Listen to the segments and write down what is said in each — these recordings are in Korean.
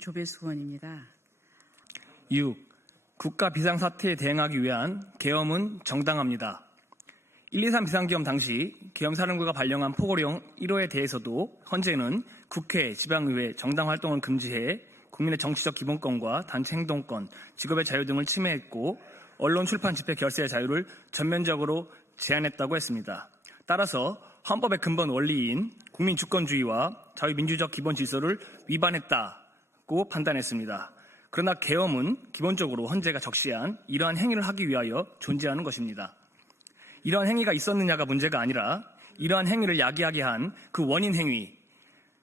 조배수원입니다. 6. 국가 비상사태에 대응하기 위한 계엄은 정당합니다. 1.23 비상계엄 당시 계엄사령부가 발령한 포고령 1호에 대해서도 현재는 국회, 지방의회, 정당활동을 금지해 국민의 정치적 기본권과 단체 행동권, 직업의 자유 등을 침해했고 언론, 출판, 집회, 결세의 자유를 전면적으로 제한했다고 했습니다. 따라서 헌법의 근본 원리인 국민주권주의와 자유민주적 기본 질서를 위반했다고 판단했습니다. 그러나 계엄은 기본적으로 헌재가 적시한 이러한 행위를 하기 위하여 존재하는 것입니다. 이러한 행위가 있었느냐가 문제가 아니라 이러한 행위를 야기하게 한 그 원인 행위,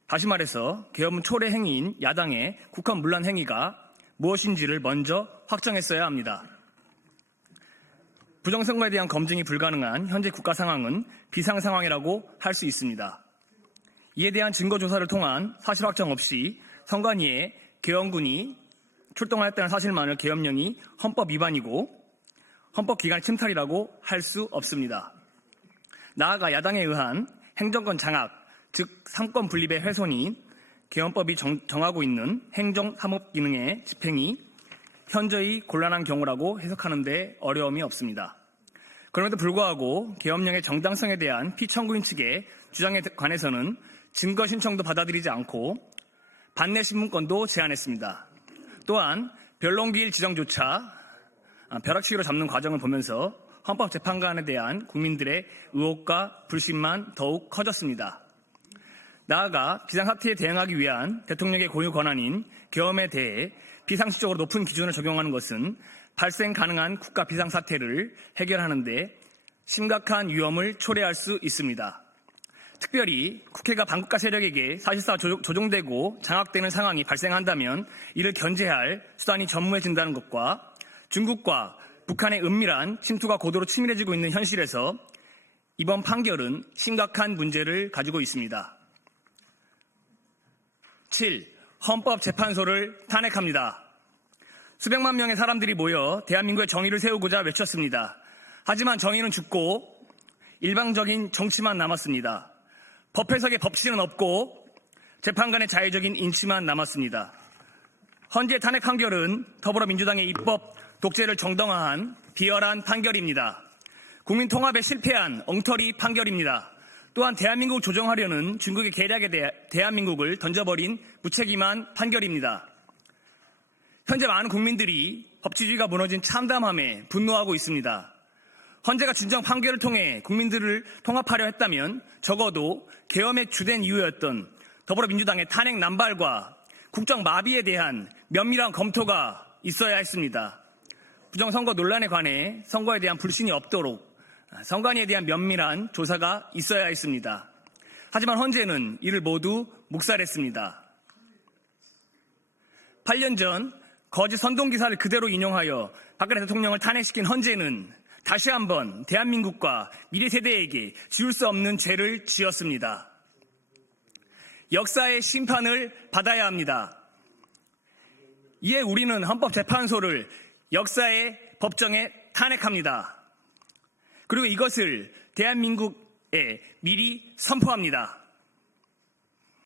다시 말해서 계엄은 초래 행위인 야당의 국헌 문란 행위가 무엇인지를 먼저 확정했어야 합니다. 부정선거에 대한 검증이 불가능한 현재 국가 상황은 비상 상황이라고 할 수 있습니다. 이에 대한 증거 조사를 통한 사실 확정 없이 선관위에 계엄군이 출동하였다는 사실만을 계엄령이 헌법 위반이고 헌법기관의 침탈이라고 할 수 없습니다. 나아가 야당에 의한 행정권 장악, 즉 삼권 분립의 훼손이 계엄법이 정하고 있는 행정사법기능의 집행이 현저히 곤란한 경우라고 해석하는 데 어려움이 없습니다. 그럼에도 불구하고 계엄령의 정당성에 대한 피청구인 측의 주장에 관해서는 증거 신청도 받아들이지 않고 반내 신문권도 제한했습니다. 또한 변론기일 지정조차 벼락치기로 잡는 과정을 보면서 헌법재판관에 대한 국민들의 의혹과 불신만 더욱 커졌습니다. 나아가 비상사태에 대응하기 위한 대통령의 고유 권한인 계엄에 대해 비상식적으로 높은 기준을 적용하는 것은 발생 가능한 국가 비상사태를 해결하는 데 심각한 위험을 초래할 수 있습니다. 특별히 국회가 반국가 세력에게 사실상 조종되고 장악되는 상황이 발생한다면 이를 견제할 수단이 전무해진다는 것과 중국과 북한의 은밀한 침투가 고도로 치밀해지고 있는 현실에서 이번 판결은 심각한 문제를 가지고 있습니다. 7. 헌법재판소를 탄핵합니다. 수백만 명의 사람들이 모여 대한민국의 정의를 세우고자 외쳤습니다. 하지만 정의는 죽고 일방적인 정치만 남았습니다. 법 해석의 법치는 없고 재판관의 자유적인 인치만 남았습니다. 헌재 탄핵 판결은 더불어민주당의 입법 독재를 정당화한 비열한 판결입니다. 국민 통합에 실패한 엉터리 판결입니다. 또한 대한민국을 조정하려는 중국의 계략에 대해 대한민국을 던져버린 무책임한 판결입니다. 현재 많은 국민들이 법치주의가 무너진 참담함에 분노하고 있습니다. 헌재가 진정 판결을 통해 국민들을 통합하려 했다면 적어도 계엄의 주된 이유였던 더불어민주당의 탄핵 남발과 국정 마비에 대한 면밀한 검토가 있어야 했습니다. 부정선거 논란에 관해 선거에 대한 불신이 없도록 선관위에 대한 면밀한 조사가 있어야 했습니다. 하지만 헌재는 이를 모두 묵살했습니다. 8년 전 거짓 선동기사를 그대로 인용하여 박근혜 대통령을 탄핵시킨 헌재는 다시 한번 대한민국과 미래 세대에게 지울 수 없는 죄를 지었습니다. 역사의 심판을 받아야 합니다. 이에 우리는 헌법재판소를 역사의 법정에 탄핵합니다. 그리고 이것을 대한민국에 미리 선포합니다.